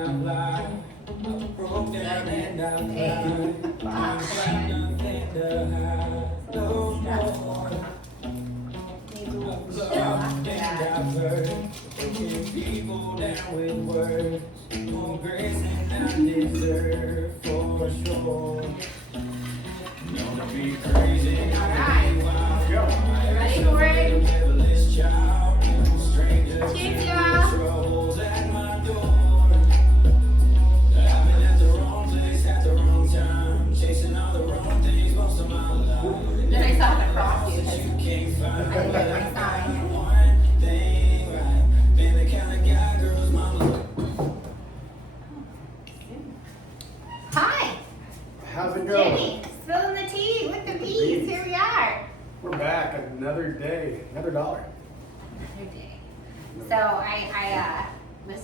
I've lied. I'm broke down and I've lied. Ain't got nothing to hide. No more. I've loved and I've hurt. Taking people down with words. More grace than I deserve, for sure. Don't be crazy. Alright. Ready for it? Cheers, y'all. Troubles at my door. I've been at the wrong place at the wrong time. Chasing all the wrong things most of my life. Then I saw the cross you because You can't find I didn't get my sign. one thing right. Been the kind of guy girls mama. Hi, How's it going? Jenny. Spillin the TEA with the bees. Here we are. We're back. Another day. Another dollar. Another day. So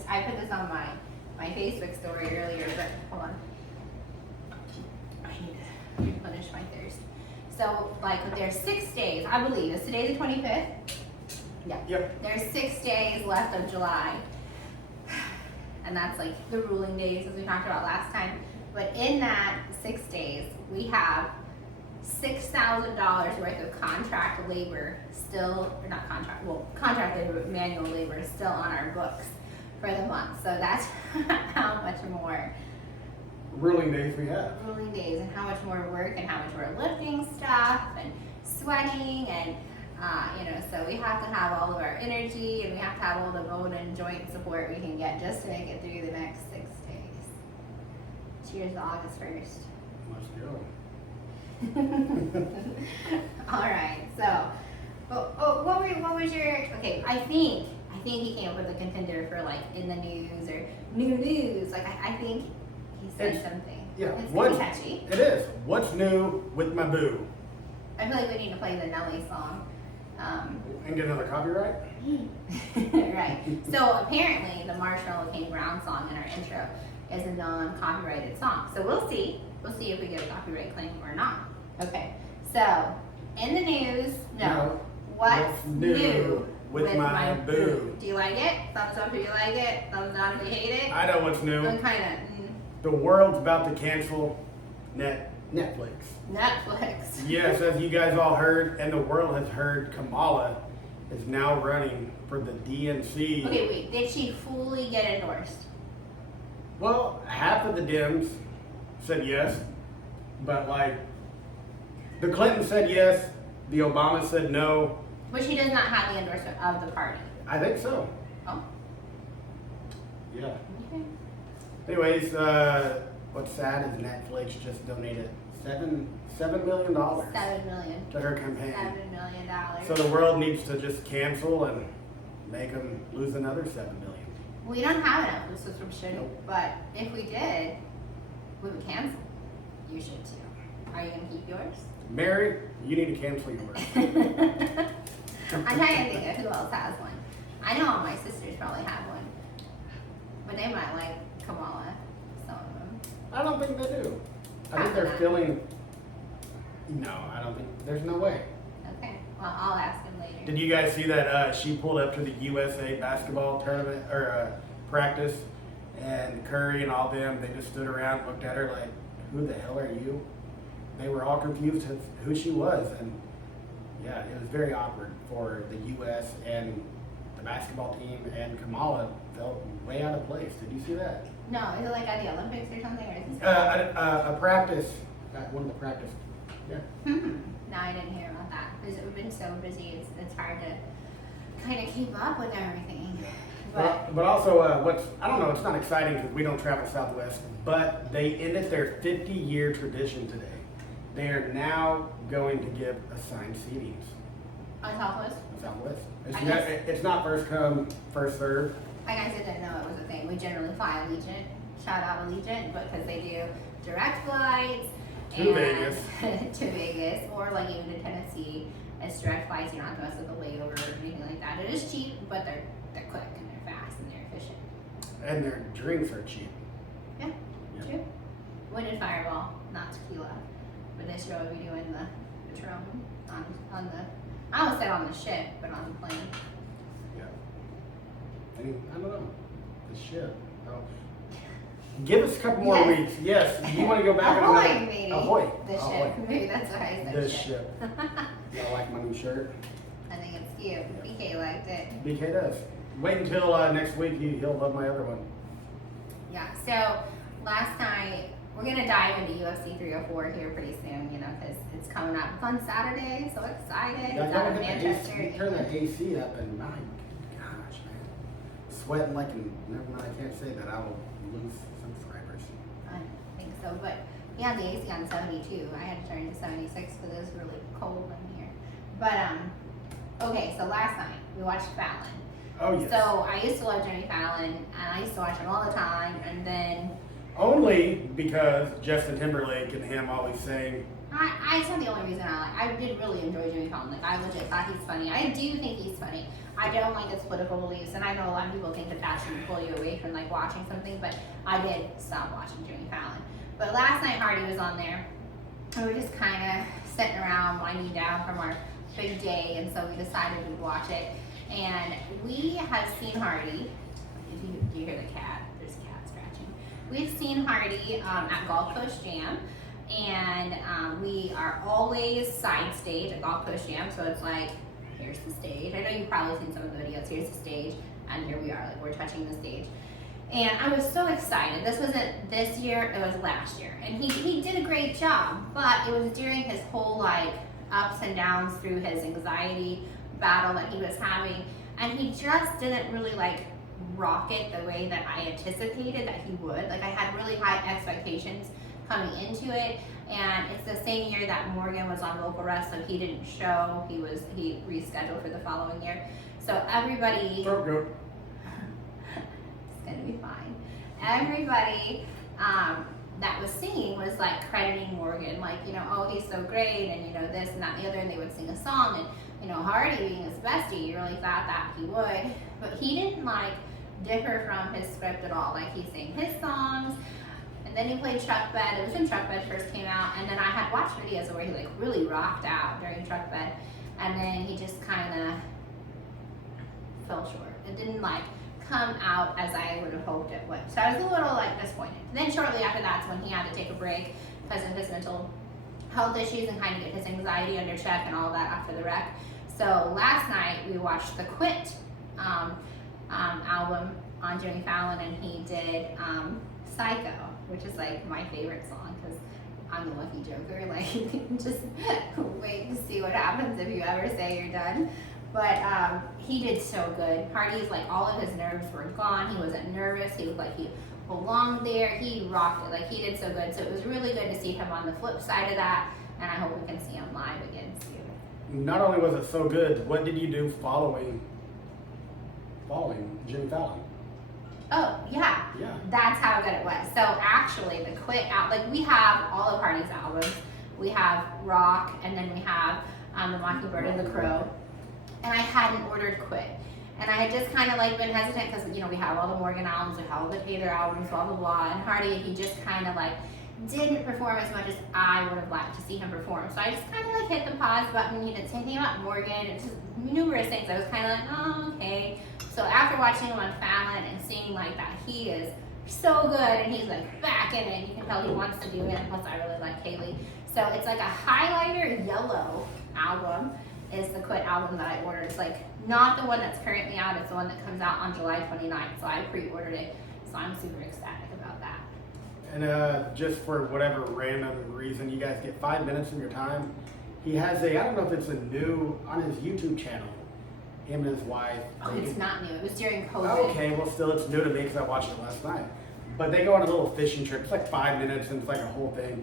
I put this on my Facebook story earlier, but hold on. I need to replenish my thirst. So like there's 6 days, I believe. Is today the 25th? Yeah. Yep. There's 6 days left of July. And that's like the ruling days as we talked about last time. But in that 6 days, we have $6,000 worth of contract labor still, or not contract, well, contract labor, but manual labor still on our books for the month. So that's how much more Ruling days we have. ruling days and how much more work and how much we're lifting stuff and sweating and so we have to have all of our energy and we have to have all the bone and joint support we can get just to make it through the next 6 days. Cheers to August 1st. Let's go. All right, so what was your, okay, I think he came up with a contender for like in the news or new news. Like I think he said something. Yeah. It's What's pretty catchy. It is. What's new with my boo? I feel like we need to play the Nelly song. And get another copyright? Right. So apparently the Marshmallow King Brown song in our intro is a non-copyrighted song. So we'll see. We'll see if we get a copyright claim or not. Okay. So in the news, no. What's new with my boo? Do you like it? Thumbs up if you like it. Thumbs down if you hate it. I know what's new. I'm kind of The world's about to cancel Netflix. Netflix. Yes, as you guys all heard, and the world has heard, Kamala is now running for the DNC. Okay, wait. Did she fully get endorsed? Well, half of the Dems said yes, but like the Clinton said yes, the Obama said no. But she does not have the endorsement of the party. I think so. Oh. Yeah. Okay. Anyways, what's sad is Netflix just donated $7 million $7 million. to her campaign. $7 million. So the world needs to just cancel and make them lose another $7 million. We don't have enough of subscription, Nope. but if we did, we would cancel. You should too. Are you gonna keep yours? Mary, you need to cancel yours. I'm trying to think of who else has one. I know all my sisters probably have one, but they might like Kamala. Some of them. I don't think they do. I think they're Probably not. feeling. No, I don't think. There's no way. Okay. Well, I'll ask him later. Did you guys see that she pulled up to the USA basketball tournament or practice, and Curry and all them, they just stood around, looked at her like, "Who the hell are you?" They were all confused as who she was, and yeah, it was very awkward for the U.S. and the basketball team, and Kamala felt way out of place. Did you see that? No, is it like at the Olympics or something, or is this? A practice, one of the practice. Yeah. No, I didn't hear about that because we've been so busy. It's hard to kind of keep up with everything. But also, I don't know, it's not exciting because we don't travel Southwest, but they ended their 50-year tradition today. They are now going to give assigned seatings On Southwest? in Southwest. I It's not first come, first serve. I guess I didn't know it was a thing. We generally fly Allegiant, shout out Allegiant, because they do direct flights To Vegas. to Vegas, or like even to Tennessee. It's direct flights. You don't have to mess with the layover or anything like that. It is cheap, but they're quick and they're fast and they're efficient. And their drinks are cheap. Yeah, Yeah. true. We did Fireball, not tequila, but this year we'll be doing the Patron on the. I almost said on the ship, but on the plane. Yeah. I don't know. The ship. Oh. Give us a couple more Yes. weeks. Yes, you want to go back Ahoy, on another. maybe. Ahoy. The Ahoy. ship. Maybe that's what I said. This ship. Y'all like my new shirt? I think it's cute. BK liked it. BK does. Wait until next week. He'll love my other one. Yeah, so last night, we're going to dive into UFC 304 here pretty soon, you know, because it's coming up. It's on Saturday, so excited. It's out of Manchester. You turn that AC up and my gosh, man. Sweating like never mind, I can't say that. I will lose subscribers. I think so, but he had the AC on 72. I had to turn to 76 because it was really cold in here. But, okay, so last night, we watched Fallon. Oh, yes. So I used to love Jimmy Fallon, and I used to watch him all the time, and then Only because Justin Timberlake and him always saying, it's not the only reason I like. I did really enjoy Jimmy Fallon. Like I legit thought he's funny. I do think he's funny. I don't like his political beliefs, and I know a lot of people think that that should pull you away from like watching something. But I did stop watching Jimmy Fallon. But last night Hardy was on there, and we were just kind of sitting around winding down from our big day, and so we decided we'd watch it. And we have seen Hardy. Do you hear the cat? There's a cat scratching. We've seen Hardy at Gulf Coast Jam, and we are always side stage at Gulf Coast Jam. So it's like, here's the stage. I know you've probably seen some of the videos. Here's the stage, and here we are. Like we're touching the stage. And I was so excited. This wasn't this year, it was last year. And he did a great job, but it was during his whole like ups and downs through his anxiety battle that he was having. And he just didn't really like rock it the way that I anticipated that he would. Like I had really high expectations coming into it. And it's the same year that Morgan was on vocal rest, so he didn't show. He rescheduled for the following year. So everybody it's gonna be fine. Everybody that was singing was like crediting Morgan, like, you know, oh, he's so great, and you know, this and that and the other, and they would sing a song, and you know, Hardy being his bestie, you really thought that he would, but he didn't like differ from his script at all. Like he sang his songs, and then he played Truck Bed. It was when Truck Bed first came out, and then I had watched videos where he like really rocked out during Truck Bed, and then he just kind of fell short. It didn't like come out as I would have hoped it would. So I was a little like disappointed. Then shortly after that's when he had to take a break because of his mental health issues and kind of get his anxiety under check and all that after the wreck. So last night we watched the Quit album on Jimmy Fallon, and he did Psycho, which is like my favorite song because I'm the lucky joker. Like just wait to see what happens if you ever say you're done. But he did so good. Hardy's like all of his nerves were gone. He wasn't nervous. He was like he belonged there. He rocked it. Like he did so good. So it was really good to see him on the flip side of that. And I hope we can see him live again soon. not only was it so good, what did you do following Jimmy Fallon? Oh, yeah. Yeah. That's how good it was. So actually, the Quit out, like we have all of Hardy's albums. We have Rock, and then we have The Mockingbird and The Crow. And I hadn't ordered Quit. And I had just kind of like been hesitant because, you know, we have all the Morgan albums, we have all the Taylor albums, blah, blah, blah. And Hardy, he just kind of like didn't perform as much as I would have liked to see him perform. So I just kind of like hit the pause button. He didn't say anything about Morgan. It's just numerous things. I was kind of like, oh, okay. So after watching him on Fallon and seeing like that he is so good and he's like back in it, you can tell he wants to do it. And plus I really like Kaylee. So it's like a highlighter yellow album is the Quit album that I ordered. It's like not the one that's currently out. It's the one that comes out on July 29th. So I pre-ordered it. So I'm super ecstatic about that. And just for whatever random reason, you guys get 5 minutes of your time. He has I don't know if it's a new, on his YouTube channel, him and his wife. Oh, it's not new. It was during COVID. Okay, well still it's new to me because I watched it last night. But they go on a little fishing trip. It's like 5 minutes and it's like a whole thing.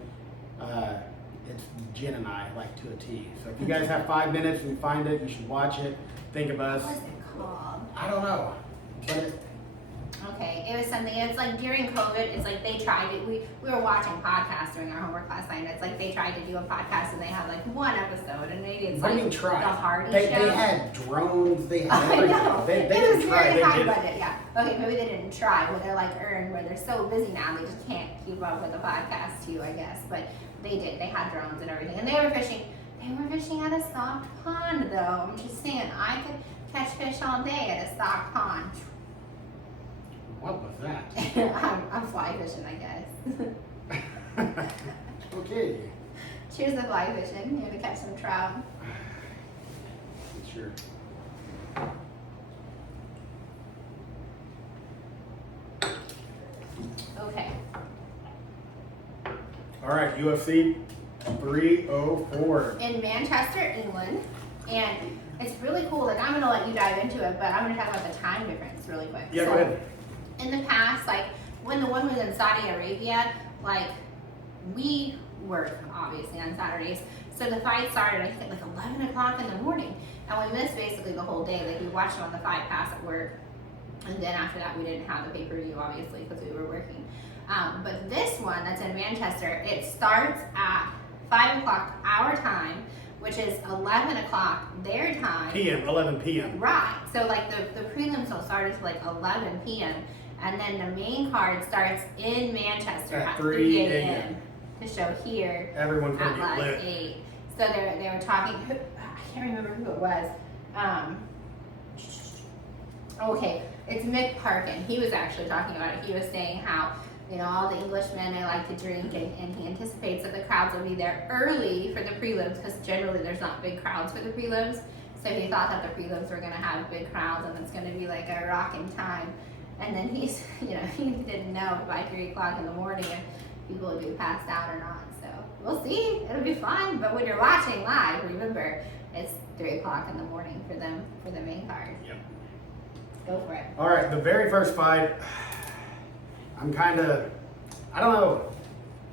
It's Jen and I, like to a T. So if you guys have 5 minutes and you find it, you should watch it. Think of us. What is it called? I don't know. But Okay, it was something, it's like during COVID, it's like they tried to, we were watching podcasts during our homework last night, and it's like they tried to do a podcast and they had like one episode, and maybe it's what do like you mean try? the Hardy They Show. had drones, they had I everything. know. They it didn't was try, very they high did it. budget, yeah. Okay, maybe they didn't try, but they're like earned, where they're so busy now, they just can't keep up with the podcast too, I guess. But they did, they had drones and everything, and they were fishing at a stocked pond though. I'm just saying, I could catch fish all day at a stocked pond. What was that? I'm fly fishing, I guess. Okay. Cheers to fly fishing. You're gonna catch some trout. Sure. Okay. All right, UFC 304. In Manchester, England, and it's really cool. Like, I'm gonna let you dive into it, but I'm gonna talk about the time difference really quick. Yeah, So, go ahead. in the past, like when the one was in Saudi Arabia, like we work obviously on Saturdays. So the fight started, I think, at like 11 o'clock in the morning, and we missed basically the whole day. Like, we watched it on the Fight Pass at work, and then after that, we didn't have the pay-per-view obviously because we were working. But this one that's in Manchester, it starts at 5 o'clock our time, which is 11 o'clock their time. 11 p.m. Right. So like the prelims don't start until like 11 p.m. and then the main card starts in Manchester At at 3 3 a.m. to show here Everyone's at gonna get like lit. 8. So they were talking. I can't remember who it was. Okay, it's Mick Parkin. He was actually talking about it. He was saying how, you know, all the Englishmen, they like to drink, and he anticipates that the crowds will be there early for the prelims because generally there's not big crowds for the prelims. So he thought that the prelims were going to have big crowds and it's going to be like a rocking time. And then he's, you know, he didn't know by 3 o'clock in the morning if people would be passed out or not. So we'll see. It'll be fun. But when you're watching live, remember it's 3 o'clock in the morning for them for the main card. Yep. Go for it. All right, the very first fight, I'm kind of, I don't know.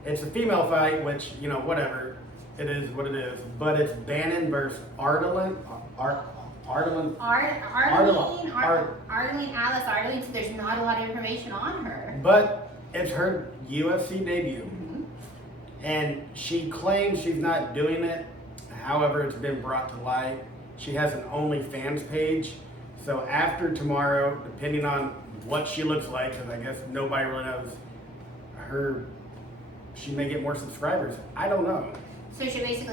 It's a female fight, which, you know, whatever. It is what it is. But it's Bannon versus Ardelan. Ardelan. Arlene, Alice Arlene, so there's not a lot of information on her. But it's her UFC debut. Mhm. And she claims she's not doing it. However, it's been brought to light. She has an OnlyFans page. So after tomorrow, depending on what she looks like, because I guess nobody really knows her, she may get more subscribers. I don't know. So she's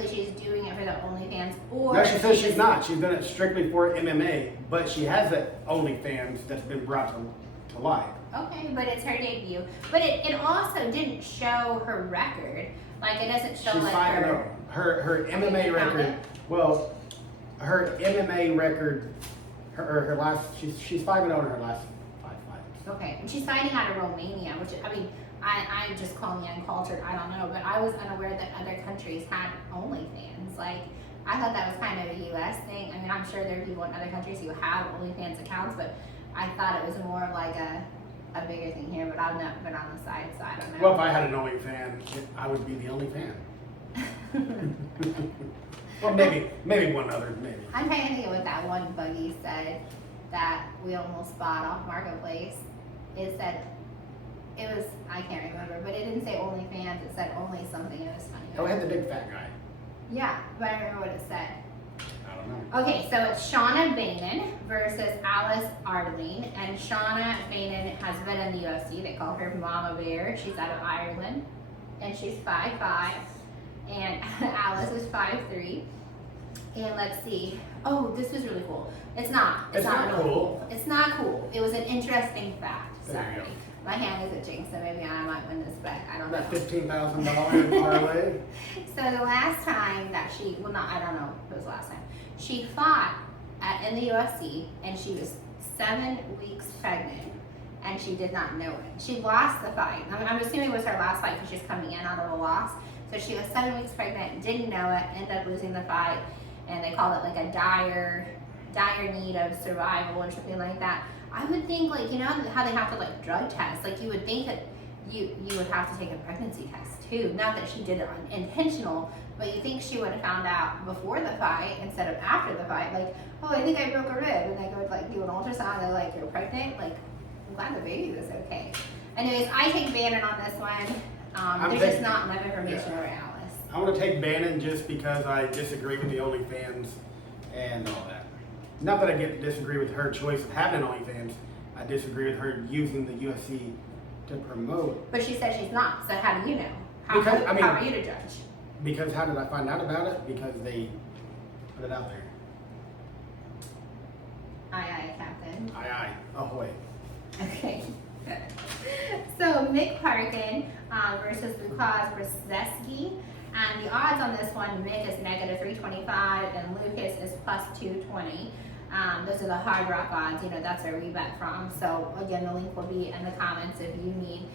doing it for the OnlyFans, or No, she says she's not. She's done it strictly for MMA, but she has that OnlyFans that's been brought to light. Okay, but it's her debut. But it also didn't show her record. Like, it doesn't show She's like 5-0. Her MMA record. Well, her MMA record. Her last. She's 5-0 in her last 5 fights. Okay, and she's fighting out of Romania, which, I mean, I'm just calling me uncultured, I don't know, but I was unaware that other countries had OnlyFans. Like, I thought that was kind of a US thing. I mean, I'm sure there are people in other countries who have OnlyFans accounts, but I thought it was more of like a bigger thing here, but I've not been on the side, so I don't know. Well, if I had an OnlyFan, I would be the only fan. Well, maybe one other, maybe. I'm trying to think of what that one buggy said that we almost bought off Marketplace. It said, it was, I can't remember, but it didn't say OnlyFans, it said only something. It was funny. Oh, I had the big fat guy. Yeah, but I remember what it said. I don't know. Okay, so it's Shauna Bainin versus Alice Arlene, and Shauna Bainin has been in the UFC. They call her Mama Bear. She's out of Ireland, and she's 5'5", and Alice is 5'3". And let's see. Oh, this was really cool. It's not. It's not really cool. It's not cool. It was an interesting fact. There you Sorry. go. My hand is itching, so maybe I might win this bet. I don't know. That $15,000 parlay. So the last time that I don't know if it was the last time, she fought in the UFC, and she was 7 weeks pregnant, and she did not know it. She lost the fight. I'm assuming it was her last fight because she's coming in out of a loss. So she was 7 weeks pregnant, didn't know it, ended up losing the fight, and they called it like a dire need of survival or something like that. I would think, like, you know how they have to like drug test, like you would think that you would have to take a pregnancy test too. Not that she did it intentional, but you think she would have found out before the fight instead of after the fight. Like, oh, I think I broke a rib, and they go like do an ultrasound, and they're like, you're pregnant. Like, I'm glad the baby was okay. Anyways, I take Bannon on this one. There's just not enough information over Alice. I'm going to take Bannon just because I disagree with the OnlyFans and all that. Not that I disagree with her choice of having an OnlyFans. I disagree with her using the UFC to promote. But she said she's not, so how do you know? How are you to judge? Because how did I find out about it? Because they put it out there. Aye, aye, Captain. Aye, aye. Ahoy. Okay. So Mick Parkin versus Lukas Brzezinski. And the odds on this one, Mick is negative 325 and Lucas is plus 220. Those are the Hard Rock odds, you know, that's where we bet from. So again, the link will be in the comments if you need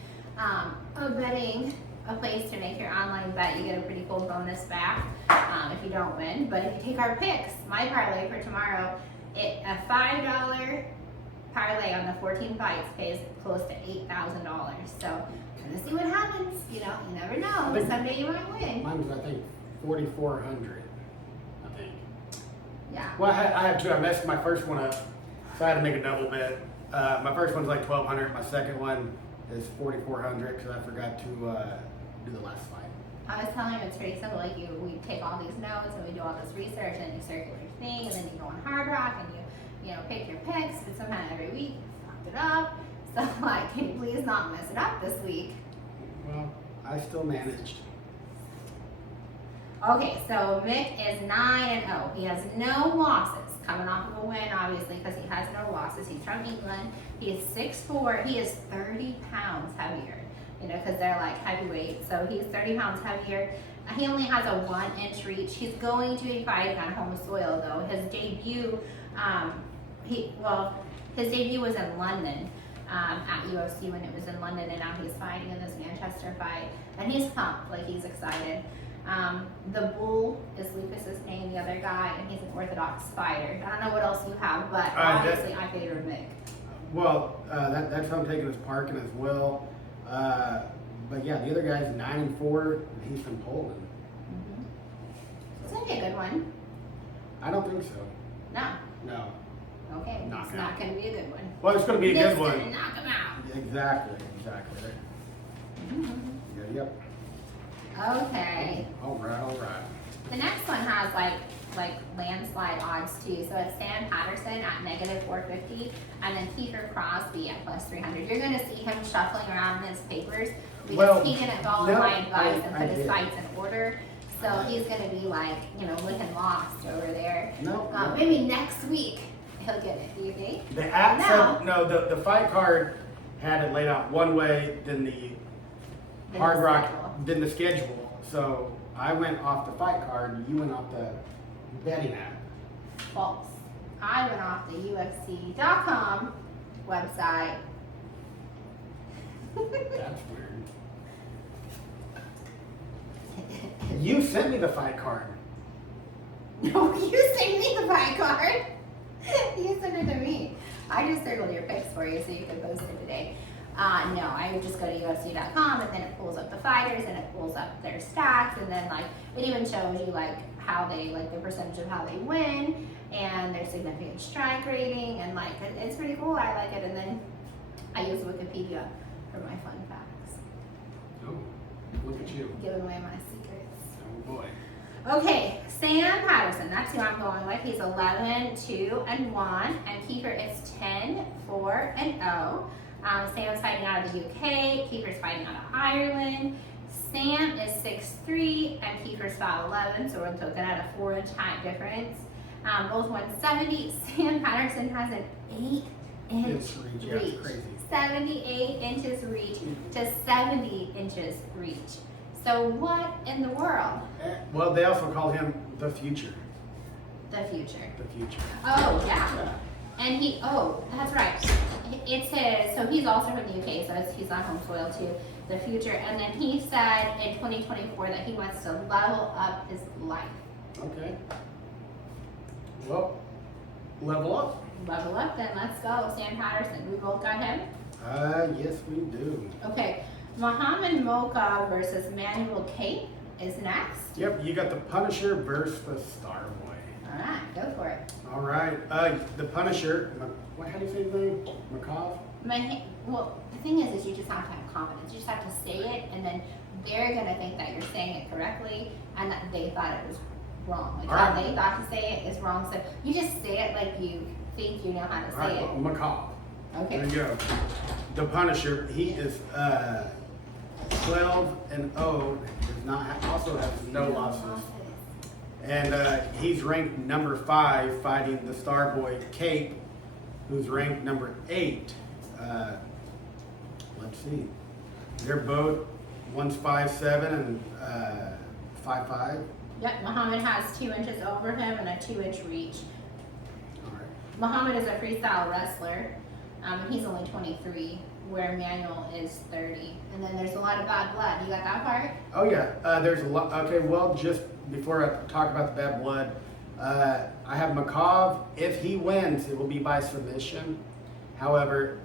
a place to make your online bet. You get a pretty cool bonus back if you don't win. But if you take our picks, my parlay for tomorrow, a $5 parlay on the 14 fights pays close to $8,000. So gonna see what happens. You know, you never know. Someday you might win. Mine was, I think, 4,400. I think. Yeah. Well, I have two. I messed my first one up, so I had to make a double bet. My first one's like 1,200. My second one is 4,400 because I forgot to do the last fight. I was telling him it's pretty simple. Like we take all these notes and we do all this research and you circle your thing and then you go on Hard Rock and you know pick your picks. But somehow every week you fucked it up. So like, can you please not mess it up this week? Well, I still managed. Okay, so Mick is 9-0. He has no losses. Coming off of a win, obviously, because he has no losses. He's from England. He is 6'4". He is 30 pounds heavier. You know, because they're like heavyweight. So he's 30 pounds heavier. He only has a 1-inch reach. He's going to be fighting on home soil, though. His debut, his debut was in London at UFC when it was in London, and now he's fighting in this Manchester fight. And he's pumped, like he's excited. The Bull is Lucas's name, the other guy, and he's an Orthodox fighter. I don't know what else you have, but obviously I favor Mick. Well, that's how I'm taking as Parkin as well. But yeah, the other guy's 9-4, and he's from Poland. Mm-hmm. It's gonna be a good one. I don't think so. No. No. Okay, Knock it's him not out. gonna be a good one. Well, it's going to be a good one. Gonna knock him out. Exactly. Mm-hmm. Yeah, yep. Okay. All right. The next one has like landslide odds too. So it's Sam Patterson at negative 450 and then Kiefer Crosby at plus 300. You're going to see him shuffling around in his papers because he didn't follow my advice and put his fights in order. So he's going to be like, you know, looking lost over there. No. Maybe next week he'll get it. Do you think? The fight card had it laid out one way, then the Hard Rock, then the schedule. So I went off the fight card, you went off the betting app. False. I went off the UFC.com website. That's weird. You sent me the fight card. No, you sent me the fight card. You sent it to me. I just circled your picks for you so you could post it today. No, I would just go to UFC.com and then it pulls up the fighters and it pulls up their stats and then like it even shows you like how they like the percentage of how they win and their significant strike rating and like it's pretty cool. I like it and then I use Wikipedia for my fun facts. Oh, look at you. Giving away my secrets. Oh boy. Okay, Sam Patterson, that's who I'm going with. He's 11-2-1 and Kiefer is 10-4-0. Sam's fighting out of the UK, Kiefer's fighting out of Ireland. Sam is 6'3", and Kiefer's 5'11", so we're looking at a 4-inch height difference. Both 170. Sam Patterson has an 8-inch reach. Yeah, it's crazy. 78 inches reach to 70 inches reach. So what in the world? Well, they also call him the future. The future. The future. Oh, yeah. And that's right. It's his, so he's also from the UK, so he's on home soil too, the future. And then he said in 2024 that he wants to level up his life. Okay. Well, level up. Level up then, let's go. Sam Patterson, we both got him? Yes we do. Okay, Muhammad Mocha versus Manuel Cape is next. Yep, you got the Punisher versus the Starboy. All right, go for it. All right, the Punisher, how do you say his name? Macaw? Well, the thing is you just have to have confidence. You just have to say it, and then they're gonna think that you're saying it correctly, and that they thought it was wrong. Like how they thought to say it is wrong. So you just say it like you think you know how to say it. Macaw. Okay. There you go. The Punisher, he is 12-0. Does not also has no losses. And he's ranked number 5, fighting the Starboy Cape, who's ranked number 8. Let's see. They're both, one's 5'7" and 5'5". Yep, Muhammad has 2 inches over him and a 2-inch reach. All right. Muhammad is a freestyle wrestler, and he's only 23, where Manuel is 30. And then there's a lot of bad blood. You got that part? Oh yeah, there's a lot. Okay, well, just before I talk about the bad blood, I have Makov. If he wins, it will be by submission. However,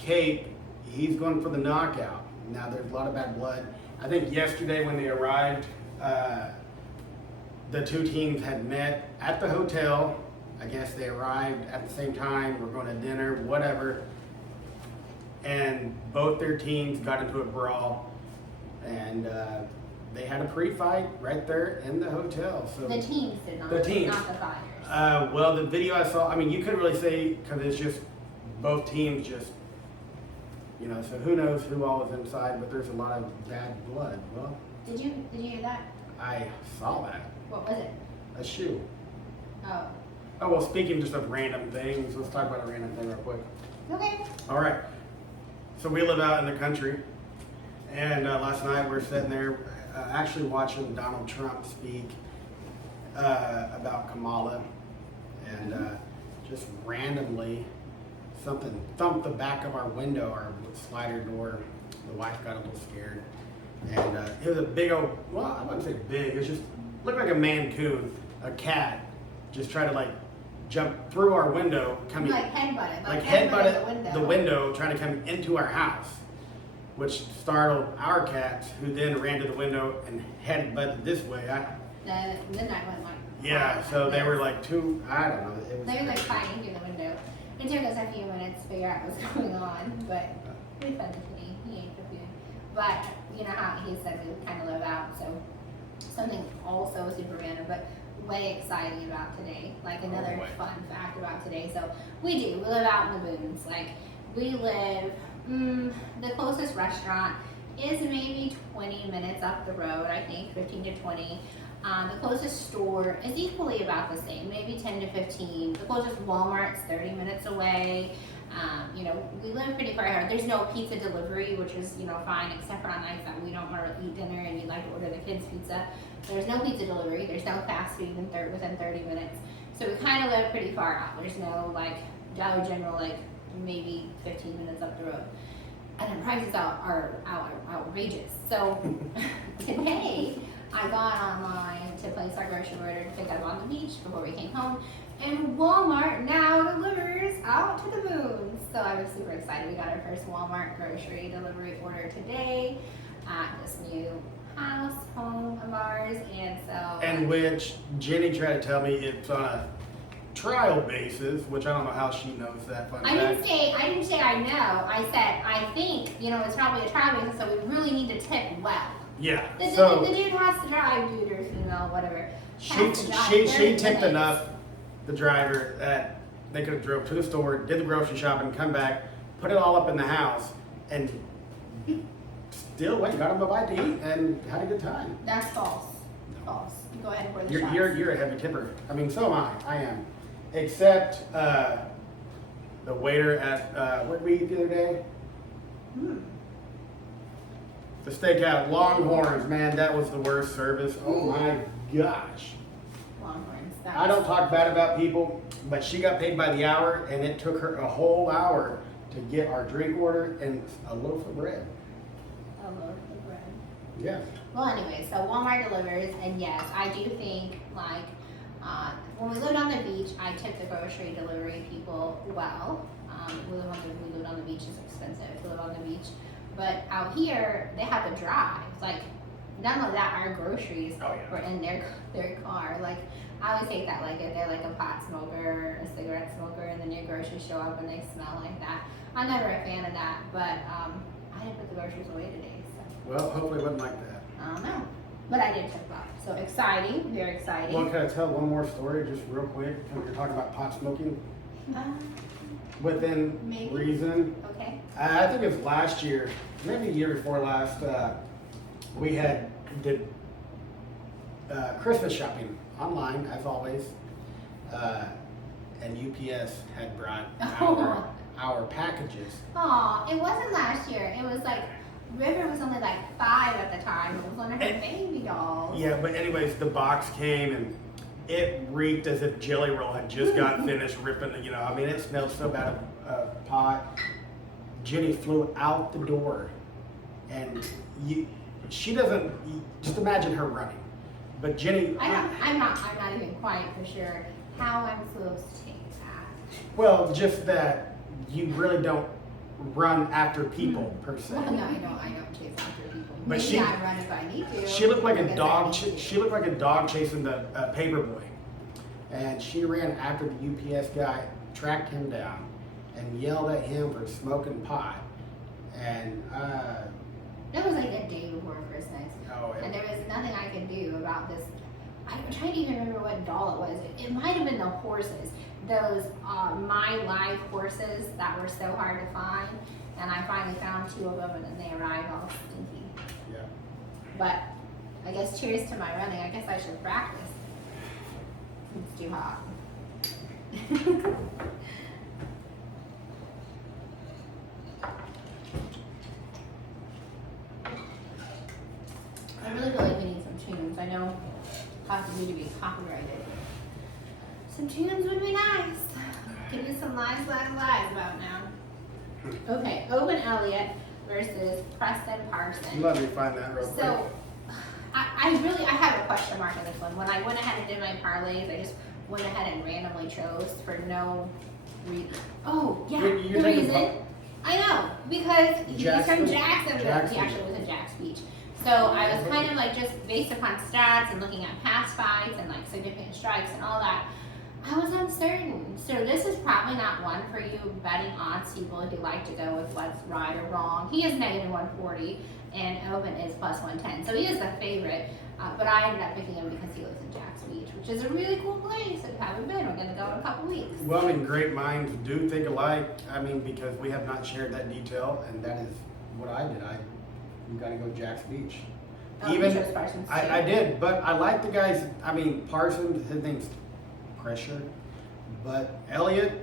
Kate, he's going for the knockout. Now there's a lot of bad blood. I think yesterday when they arrived, the two teams had met at the hotel. I guess they arrived at the same time. We're going to dinner, whatever. And both their teams got into a brawl, and they had a pre-fight right there in the hotel. So The teams did not. The teams. Not the fighters. well, the video I saw, I mean, you couldn't really say because it's just both teams just, you know. So who knows who all was inside? But there's a lot of bad blood. Well, Did you hear that? I saw that. What was it? A shoe. Oh. Oh well, speaking just of random things, let's talk about a random thing real quick. Okay. All right. So we live out in the country, and last night we're sitting there actually watching Donald Trump speak about Kamala, and just randomly something thumped the back of our window, our slider door. The wife got a little scared, and it was a big old, well, I wouldn't say big, it just looked like a mancoon, a cat, just tried to like jump through our window, coming Like headbutted. like headbutted the window, trying to come into our house, which startled our cats, who then ran to the window and headed butted this way. The midnight went like. Yeah, so they were like two, I don't know. It was They were like crazy. fighting through the window. It took us a few minutes to figure out what's going on, but we fed the kitty. He ate the food. But you know how he said we would kind of live out, so something also super random, but way exciting about today. Like another boy. fun fact about today. So we live out in the boons. Like we live, the closest restaurant is maybe 20 minutes up the road, I think, 15 to 20. The closest store is equally about the same, maybe 10 to 15. The closest Walmart's 30 minutes away. You know, we live pretty far out. There's no pizza delivery, which is, you know, fine, except for on nights that we don't want to eat dinner and you'd like to order the kids' pizza. There's no pizza delivery. There's no fast food within 30 minutes. So we kind of live pretty far out. There's no, like, Dollar General, like, maybe 15 minutes up the road. And the prices are outrageous. So today, I got online to place our grocery order to pick up on the beach before we came home. And Walmart now delivers out to the moon. So I was super excited. We got our first Walmart grocery delivery order today at this new home of ours. And so. And which Jenny tried to tell me it's on a trial basis, which I don't know how she knows that. Fun I didn't fact. say I know. I said I think, you know, it's probably a trial basis, so we really need to tip well. Yeah. The So dude has to drive, dude or female, whatever. she has to drive 30 tipped minutes. enough the driver that they could have drove to the store, did the grocery shopping, come back, put it all up in the house, and still went, got him a bite to eat, and had a good time. That's false. False. Go ahead and pour the You're, shots. you're a heavy tipper. I mean, so am I. I am. Except the waiter at where did we eat the other day? The steakhouse, Longhorns. Man, that was the worst service. Oh my gosh. Longhorns. I don't talk bad about people, but she got paid by the hour, and it took her a whole hour to get our drink order and a loaf of bread. A loaf of bread. Yeah. Well, anyway, so Walmart delivers, and yes, I do think, like, when we lived on the beach, I tipped the grocery delivery people well. We lived on the beach, it's expensive to live on the beach. But out here, they have to drive. Like, none of that, our groceries were in their car. Like, I always hate that, like, if they're like a pot smoker or a cigarette smoker, and then your groceries show up and they smell like that. I'm never a fan of that, but I didn't put the groceries away today, so. Well, hopefully it wasn't like that. I don't know. But I did tip up. So exciting, very exciting. Well, can I tell one more story just real quick? When you're talking about pot smoking, within Maybe. reason. Okay. I think it was last year, maybe the year before last, we did Christmas shopping online, as always, and UPS had brought our packages. Aw, it wasn't last year. It was like River was only like 5 at the time. It was one of her baby dolls. Yeah, but anyways, the box came and it reeked as if Jelly Roll had just got finished ripping. I mean, it smelled so bad of pot. Jenny flew out the door, and she doesn't. Just imagine her running, but Jenny. I'm not even quite for sure how I'm supposed to take that. Well, just that you really don't run after people per se. Well, no, I don't chase after people. But Maybe I run if I need to. She looked like a Because I dog. need to. She looked like a dog chasing the paper boy, and she ran after the UPS guy, tracked him down, and yelled at him for smoking pot. And That was like a day before Christmas. oh, And there was nothing I could do about this. I'm trying to even remember what doll it was. It might have been the horses. Those My Life horses that were so hard to find. And I finally found 2 of them, and then they arrived all stinky. yeah. But I guess cheers to my running. I guess I should practice. It's too hot. I really feel like we need some tunes. I know possibly to be copyrighted. Some tunes would be nice. Give you some lies about now. Okay, Owen Elliott versus Preston Parsons. Let me find that real quick. So, I have a question mark on this one. When I went ahead and did my parlays, I just went ahead and randomly chose for no reason. Oh, yeah, You're the taking reason. I know, because he's from Jacksonville. Jackson. He actually was in Jax Beach. So I was kind of like just based upon stats and looking at past fights and like significant strikes and all that. I was uncertain. So this is probably not one for you betting odds people who like to go with what's right or wrong. He is negative 140 and Owen is plus 110. So he is the favorite. But I ended up picking him because he lives in Jax Beach, which is a really cool place. If you haven't been, we're going to go in a couple weeks. Well, I mean, great minds do think alike. I mean, because we have not shared that detail, and that is what I did. You got to go Jax Beach. Oh, you chose Parsons too. I did, but I like the guys. I mean, Parsons, his name's Pressure, but Elliott,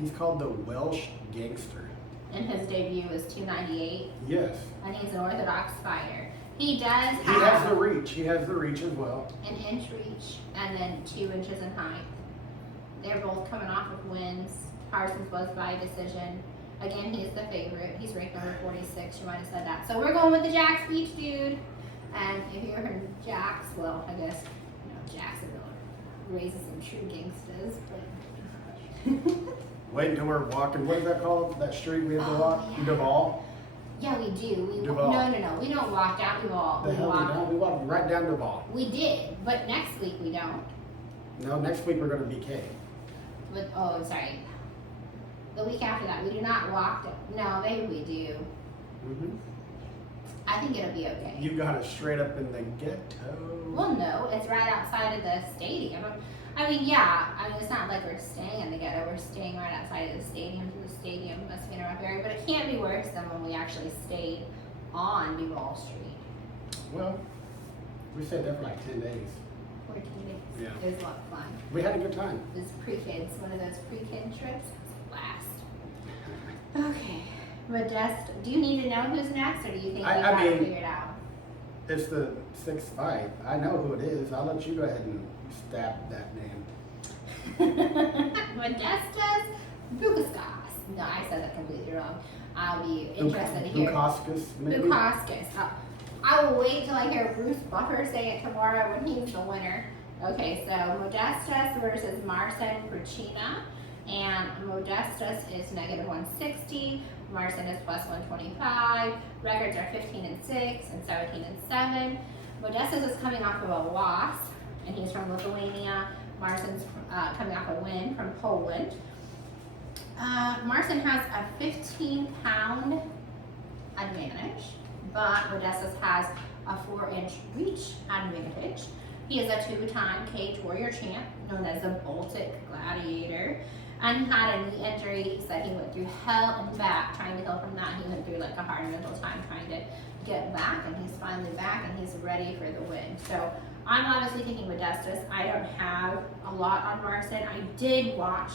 he's called the Welsh Gangster. And his debut was 298, Yes. and he's an orthodox fighter. He does have He has the reach. He has the reach as well. an inch reach and then 2 inches in height. They're both coming off of wins. Parsons was by decision. Again, he's the favorite. He's ranked number 46. You might have said that. So we're going with the Jax Beach dude. And if you're in Jax, well, I guess Jacksonville raises some true gangsters. But Wait until we're walking. What is that called? That street we have to Oh, walk? yeah. Duval. yeah, we do. Duval. No. We don't walk down Duval. The hell we don't. We walk right down Duval. We did, but next week we don't. No, next week we're going to BK. But sorry. The week after that, we do not walk down. No, maybe we do. Mm-hmm. I think it'll be okay. You got it straight up in the ghetto. Well, no, it's right outside of the stadium. I mean, yeah. I mean, it's not like we're staying in the ghetto. We're staying right outside of the stadium. So the stadium must be in a rough area, but it can't be worse than when we actually stayed on Duval Street. Well, we stayed there for like 10 days. 14 days. Yeah. It was a lot of fun. We had a good time. It was pre-kids, one of those pre-kid trips. It was a blast. Okay. Modest, do you need to know who's next, or do you think you got it figured out? It's the 6th fight. I know who it is. I'll let you go ahead and stab that name. Modestas Bukauskas. No, I said that completely wrong. I'll be interested to hear. Bukauskas, maybe? Bukauskas. I will wait till I hear Bruce Buffer say it tomorrow when he's the winner. Okay, so Modestas versus Marcin Kruchina. And Modestas is negative 160. Marcin is plus 125. Records are 15-6 and 17-7. Modestas is coming off of a loss, and he's from Lithuania. Marcin's coming off a win from Poland. Marcin has a 15-pound advantage, but Modestas has a 4-inch reach advantage. He is a 2-time cage warrior champ, known as the Baltic Gladiator. And he had a knee injury. He said he went through hell and back trying to heal from that. He went through like a hard mental time trying to get back, and he's finally back, and he's ready for the win. So I'm obviously taking Modestas. I don't have a lot on Marcin. I did watch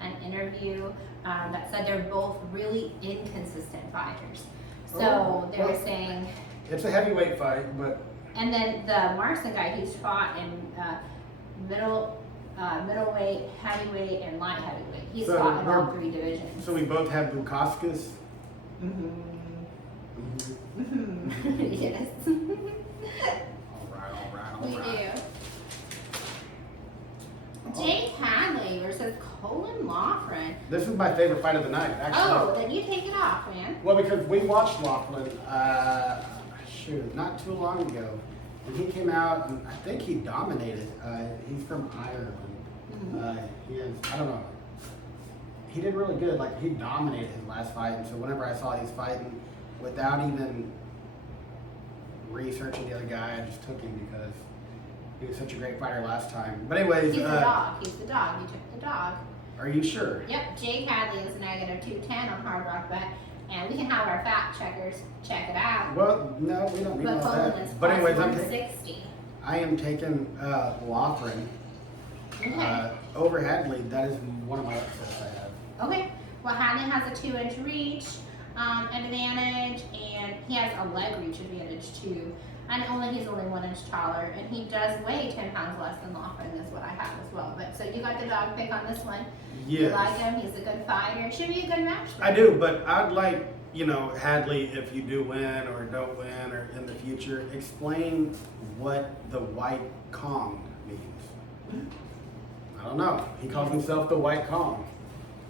an interview that said they're both really inconsistent fighters. So Oh, they were well. saying, It's a heavyweight fight, but and then the Markson guy, he's fought in middleweight, heavyweight, and light heavyweight. He's So fought in all we're- 3 divisions. so we both have Bukowskis. Yes. All We right. do. Jake Hadley versus Colin Loughran. This is my favorite fight of the night, actually. Oh, then you take it off, man. Well, because we watched Laughlin, not too long ago, and he came out and I think he dominated. He's from Ireland. He is, I don't know. He did really good. Like, he dominated his last fight, and so whenever I saw he's fighting without even researching the other guy, I just took him because he was such a great fighter last time. But anyways, He's the dog. He's the dog. You took the dog. Are you sure? Yep, Jake Hadley is negative 210 on Hard Rock Bet, and we can have our fact checkers check it out. Well, no, we don't need But all Colin that. is But plus anyways, 160. I am taking Loughran Okay. over Hadley. That is one of my upsets I have. Okay. Well, Hadley has a 2-inch reach advantage, and he has a leg reach advantage too. And he's only 1 inch taller, and he does weigh 10 pounds less than Loughran, is what I have as well. But so you got the dog pick on this one. You Yes. like him? He's a good fighter. Should be a good match. For I him. do, but I'd like, Hadley, if you do win or don't win or in the future, explain what the white Kong means. I don't know. He calls himself the White Kong.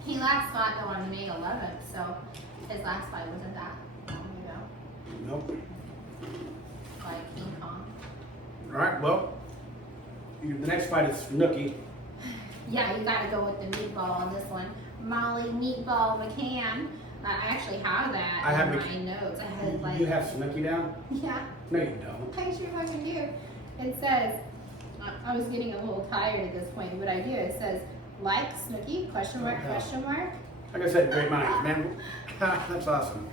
He last fought though on May 11th, so his last fight wasn't that long ago. Nope. Like King Kong. All right, well, the next fight is Snooki. Yeah, you gotta go with the meatball on this one. Molly Meatball McCann. I actually have that I have in my notes. I had like, You have Snooki down? yeah, No, you don't. I sure fucking do. It says, I was getting a little tired at this point, but I do. It says, like Snooki, question mark, Oh, hell. question mark. Like I said, great minds, man. That's awesome.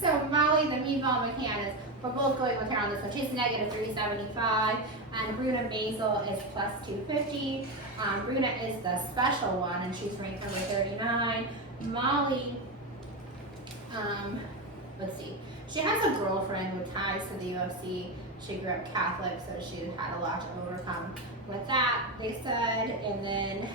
So Molly the Meatball McCann is, we're both going with her on this one. She's negative 375, and Bruna Basil is plus 250. Bruna is the special one, and she's ranked number 39. Molly, let's see. She has a girlfriend with ties to the UFC. She grew up Catholic, so she had a lot to overcome with that, they said. And then,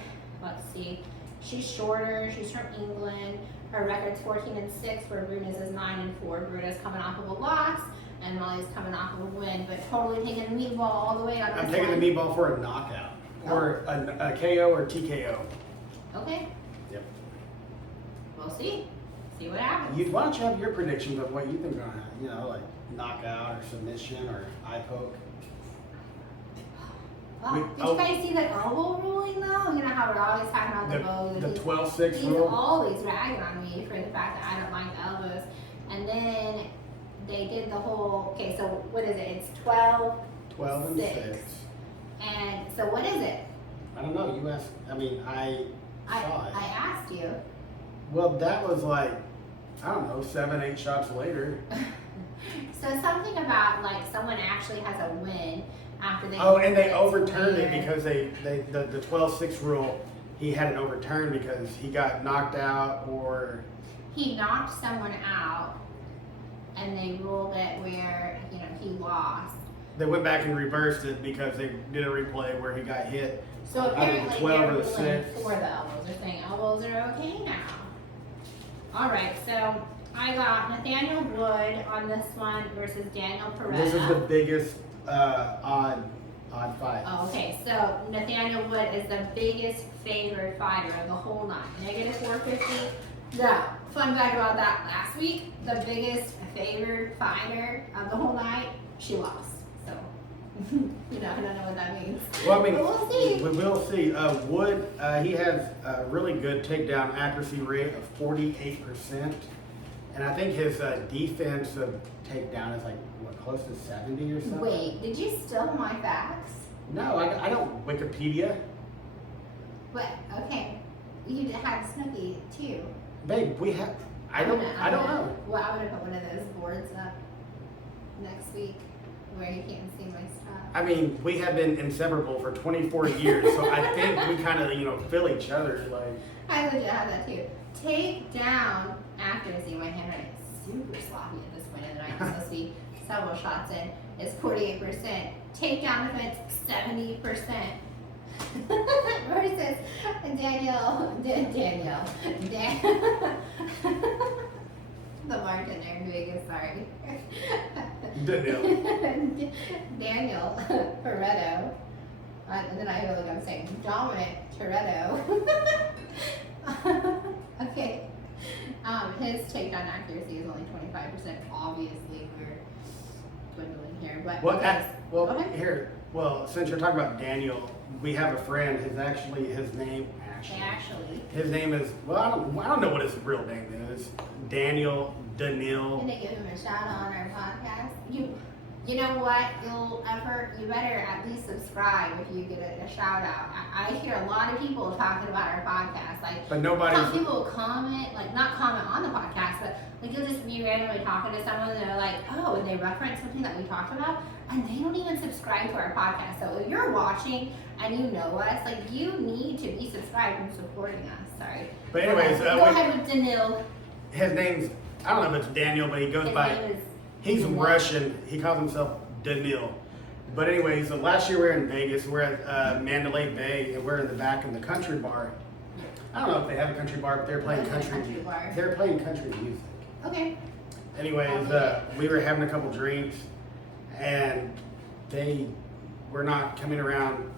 let's see. She's shorter. She's from England. Her record's 14-6, where Bruna's is 9-4. Bruna's coming off of a loss, and Molly's coming off of a win. But totally taking the meatball all the way on this I'm taking one. the meatball for a knockout. Or a KO or TKO. Okay. Yep. We'll see. See what happens. Why don't you have your predictions of what you think gonna happen? Like knockout or submission or eye poke. Oh, We- did oh. you guys see the elbow ruling though? You know how we're always talking about the bow. The 12-6 He's rule. always ragging on me for the fact that I don't like elbows. And then they did the whole, okay, so what is it? It's 12, 12 and 6. 6. And so what is it? I don't know. You asked. I mean, I saw it. I asked you. Well, that was like, I don't know, 7, 8 shots later. So something about like someone actually has a win after they. Oh, and they get overturned it cleared. because the 12-6 rule. He had it overturned because he got knocked out or. He knocked someone out, and they ruled it where he lost. They went back and reversed it because they did a replay where he got hit. So Either the apparently 12 they're or the ruling 6. for the elbows. They're saying elbows are okay now. All right, so I got Nathaniel Wood on this one versus Daniel Peretta. This is the biggest odd fight. Oh, okay, so Nathaniel Wood is the biggest favored fighter of the whole night. Negative 450. Yeah, fun fact about that, last week, the biggest favored fighter of the whole night, she lost. So, I don't know what that means. Well, I mean, But we'll see. we will see. Wood, he has a really good takedown accuracy rate of 48%. And I think his defensive takedown is like, what, close to 70 or something? Wait, did you steal my facts? No, I don't Wikipedia. But, okay, you had Snooki too. Babe, we have, I don't know. Well, I'm gonna put one of those boards up next week where you can't see my stuff. I mean, we have been inseparable for 24 years, so I think we kind of, fill each other. Like, I legit have that too. Take down accuracy. My handwriting super sloppy at this point in the night. It's supposed to be several shots in. It's 48%. Takedown defense, 70%. Versus Daniel, the bartender in Vegas, sorry. Daniel Toretto. And then I feel like I'm saying Dominic Toretto. Okay. His takedown accuracy is only 25%. Obviously, we're dwindling here, but Well, okay. well, Go ahead. here. Well, since you're talking about Daniel, we have a friend. His name. His name is. Well, I don't know what his real name is. Daniel Daniil. Can they give him a shout out on our podcast? You know what? You better at least subscribe if you get a shout out. I hear a lot of people talking about our podcast. Like, But nobody's. some people will comment, like not comment on the podcast, but like you'll just be randomly talking to someone and they're like, oh, and they reference something that we talked about, and they don't even subscribe to our podcast. So if you're watching and you know us, like you need to be subscribed and supporting us. Sorry. But anyways, go ahead with Danil. His name's. I don't know if it's Daniel, but he goes His by. name is He's Danil. Russian. He calls himself Danil. But anyways, so last year we were in Vegas. We're at Mandalay Bay, and we're in the back in the country bar. I don't know if they have a country bar, but they're playing country. Bar. They're playing country music. Okay. Anyways, we were having a couple drinks, and they were not coming around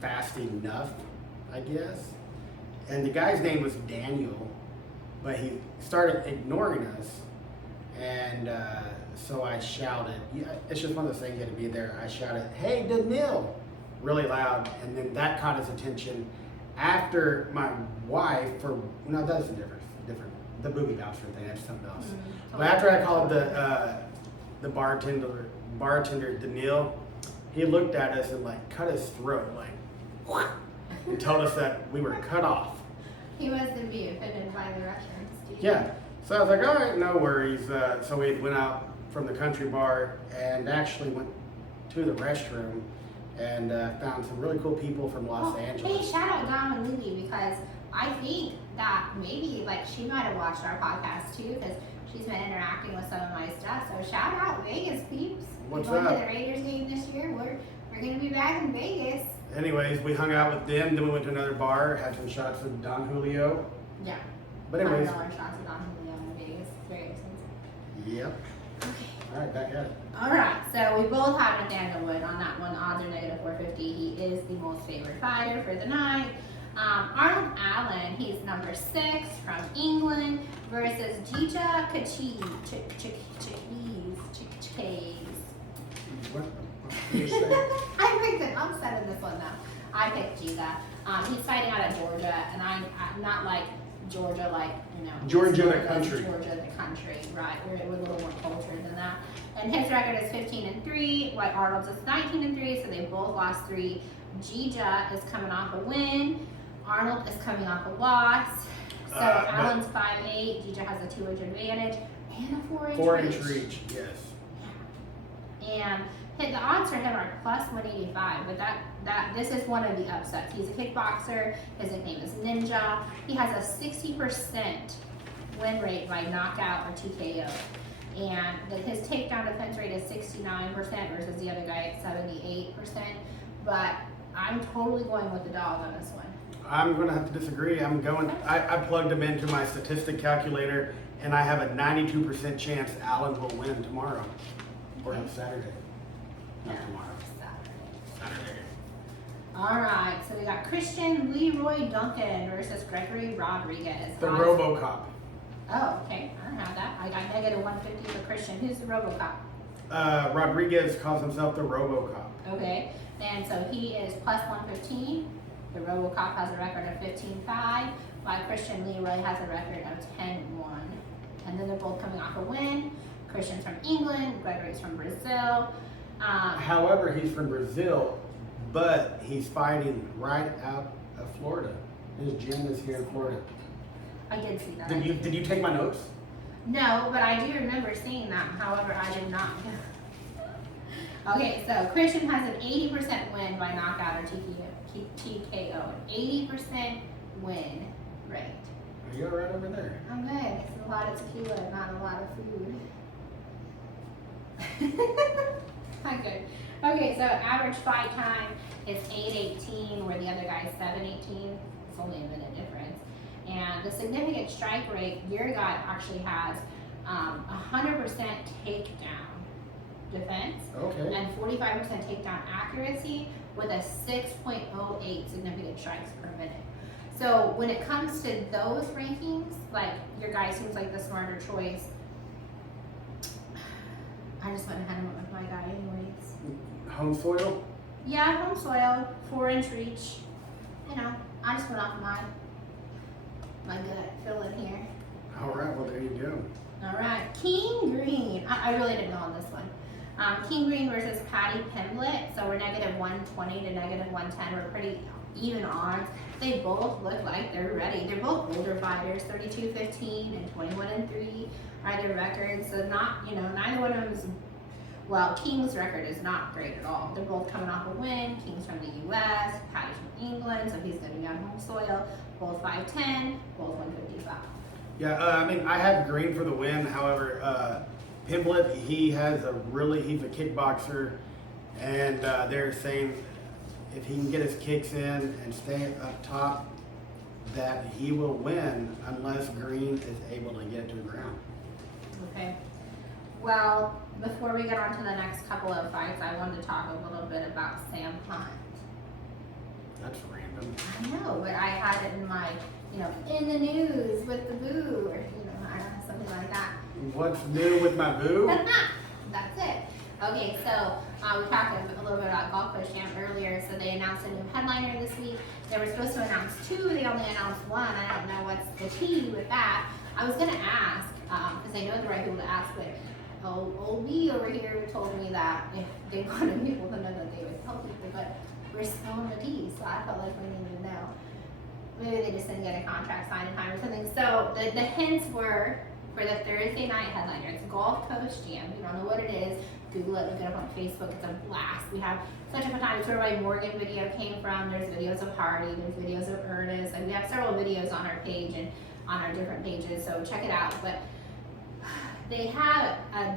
fast enough, I guess. And the guy's name was Daniel, but he started ignoring us, and so I shouted. It's just one of those things, you had to be there. I shouted, "Hey, Daniil," really loud, and then that caught his attention. After my wife, no, that's different. The booby bouncer thing, that's something else. Mm-hmm. But after I called the bartender Daniil, he looked at us and like cut his throat, like, and told us that we were cut off. He must be offended by the Russians. Yeah. So I was like, all right, no worries. So we went out from the country bar and actually went to the restroom and found some really cool people from Los Angeles. Hey, shout out Dom and Lily, because I think that maybe like she might have watched our podcast too, because she's been interacting with some of my stuff. So shout out Vegas peeps. What's We're going up? to the Raiders game this year. We're gonna be back in Vegas. Anyways, we hung out with them. Then we went to another bar, had some shots of Don Julio. Yeah. But anyways, $100 shots of Don Julio in Vegas. It's very expensive. yep. Okay. All right, back at it. All right, so we both have Nathaniel Wood on that one. Odds are negative 450. He is the most favored fighter for the night. Arnold Allen, he's number 6 from England versus Gija Kachees. What you say? I picked it. I'm setting this one now. I picked Gija. He's fighting out of Georgia, and I'm not like Georgia, like, you know. Georgia the Florida, country. Georgia the country, right. We're a little more cultured than that. And his record is 15-3, while Arnold's is 19-3, so they both lost 3. Gija is coming off a win. Arnold is coming off a loss. So Allen's 5'8", Gija has a 2-inch advantage and a 4-inch 4-inch reach. reach, yes. And the odds for him are plus 185, but this is one of the upsets. He's a kickboxer. His nickname is Ninja. He has a 60% win rate by knockout or TKO. And his takedown defense rate is 69% versus the other guy at 78%. But I'm totally going with the dog on this one. I'm going to have to disagree. I plugged him into my statistic calculator, and I have a 92% chance Allen will win tomorrow. Or Saturday. Not tomorrow. Saturday. All right, so we got Christian Leroy Duncan versus Gregory Rodriguez. The Odds- RoboCop. Oh, okay. I don't have that. I got negative 150 for Christian. Who's the RoboCop? Rodriguez calls himself the RoboCop. Okay, and so he is plus 115. The RoboCop has a record of 15-5, while Christian Leroy has a record of 10-1. And then they're both coming off a win. Christian's from England, Gregory's from Brazil. However, he's from Brazil, but he's fighting right out of Florida. His gym is here in Florida. I did see that. Did you take my notes? No, but I do remember seeing that. However, I did not. Okay, so Christian has an 80% win by knockout or TKO. 80% win rate. Are you alright over there? I'm good. It's a lot of tequila and not a lot of food. I'm good. Okay, so average fight time is 8:18, where the other guy's 7:18. It's only a minute difference. And the significant strike rate, your guy actually has 100% takedown defense Okay. and 45% takedown accuracy with a 6.08 significant strikes per minute. So when it comes to those rankings, like your guy seems like the smarter choice. I just went ahead and went with my guy anyways. Home soil? Yeah, home soil, 4-inch reach. You know, I just went off my gut feeling here. Alright, well there you go. All right, King Green. I really didn't know on this one. King Green versus Patty Pimblett. So we're -120 to -110. We're pretty even odds. They both look like they're ready. They're both older fighters. 32-15 and 21-3 are their records. So not, neither one of them is. Well, King's record is not great at all. They're both coming off a win. King's from the U.S., Patty's from England, so he's going to be on home soil. Both 5'10", both 155. Yeah, I mean, I had Green for the win. However, Pimblett, he's a kickboxer, and they're saying if he can get his kicks in and stay up top, that he will win unless Green is able to get to the ground. Okay. Well, before we get on to the next couple of fights, I wanted to talk a little bit about Sam Hunt. That's random. I know, but I had it in my, in the news with the boo, or, I don't know, something like that. What's new with my boo? That's it. Okay, so we talked a little bit about Golf Coach Jam earlier. So they announced a new headliner this week. They were supposed to announce 2. They only announced 1. I don't know what's the tea with that. I was going to ask, because I know the right people to ask, but old B over here told me that if they wanted people to know that they would tell people, but we're spilling the tea, so I felt like we needed to know. Maybe they just didn't get a contract signed in time or something. So the hints were for the Thursday night headliner. It's Golf Coach Jam. If you don't know what it is, Google it, look it up on Facebook. It's a blast. We have such a fun time. It's where my Morgan video came from. There's videos of Hardy. There's videos of Ernest. And we have several videos on our page and on our different pages, so check it out. But they have a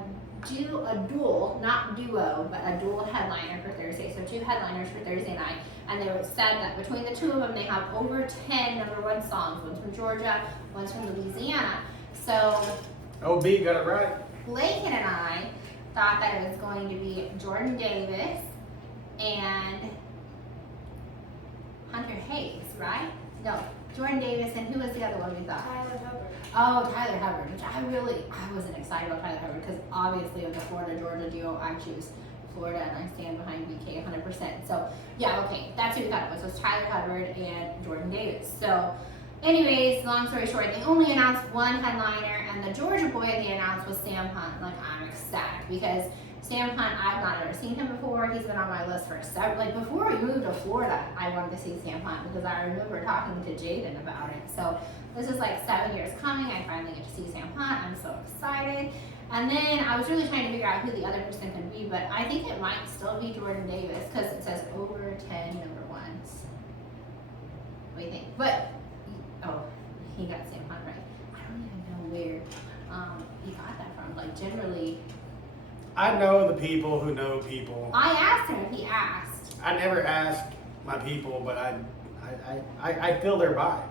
dual, not duo, but a dual headliner for Thursday. So 2 headliners for Thursday night. And they said that between the 2 of them, they have over 10 #1 songs. One's from Georgia, one's from Louisiana. So OB got it right. Lakin and I thought that it was going to be Jordan Davis and Hunter Hayes, right? No, Jordan Davis, and who was the other one we thought? Tyler Hubbard. Oh, Tyler Hubbard, which I wasn't excited about Tyler Hubbard because obviously with the Florida-Georgia duo, I choose Florida and I stand behind BK 100%. So yeah, okay, that's who we thought it was. So it's Tyler Hubbard and Jordan Davis. So anyways, long story short, they only announced 1 headliner, and the Georgia boy they announced was Sam Hunt. Like, I'm ecstatic because Sam Hunt, I've not ever seen him before. He's been on my list for several, like before we moved to Florida, I wanted to see Sam Hunt because I remember talking to Jaden about it. So this is like 7 years coming. I finally get to see Sam Hunt. I'm so excited. And then I was really trying to figure out who the other person could be, but I think it might still be Jordan Davis because it says over 10 #1s. What do you think? But, oh, he got Sam Hunt right. I don't even know where he got that from. Like, generally, I know the people who know people. I asked him if he asked. I never asked my people, but I feel their vibe.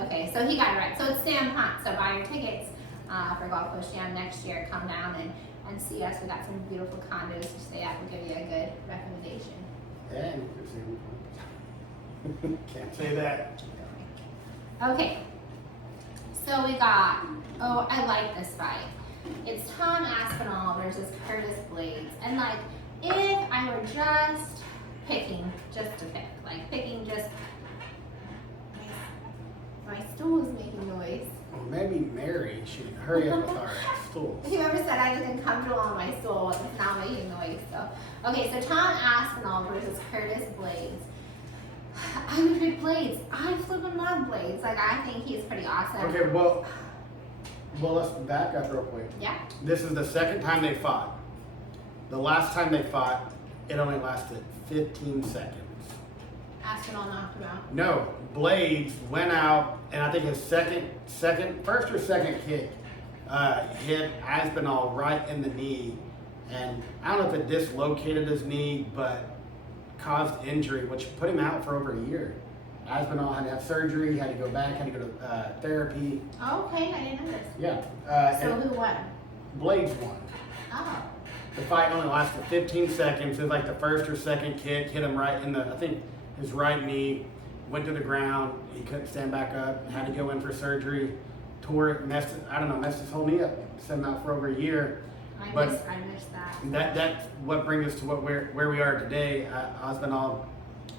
Okay, so he got it right. So it's Sam Hunt. So buy your tickets for Golf Coach Jam next year. Come down and see us. We got some beautiful condos to stay at. We'll give you a good recommendation. And can't say that. Okay, so we got, I like this fight. It's Tom Aspinall versus Curtis Blades. And like, if I were just picking, just to pick, like picking just, my stool is making noise. Well, maybe Mary should hurry up with our stools. Whoever said I was uncomfortable on my stool, it's now making noise. So, okay, so Tom Aspinall versus Curtis Blades. I would pick Blades. I flippin' love Blades. Like, I think he's pretty awesome. Okay, well, let's back up real quick. Yeah. This is the second time they fought. The last time they fought, it only lasted 15 seconds. Aspinall knocked him out. No, Blades went out, and I think his first or second kick hit Aspinall right in the knee, and I don't know if it dislocated his knee, but caused injury, which put him out for over a year. Aspinall had to have surgery, had to go back, had to go to therapy. Oh, okay, I didn't know this. Yeah. So who won? Blades won. Oh. The fight only lasted 15 seconds. It was like the first or second kick hit him right in the, I think, his right knee. Went to the ground. He couldn't stand back up. Had to go in for surgery. Tore it, messed his whole knee up. Sent him out for over a year. I But missed that. That's what brings us to where we are today. Aspinall,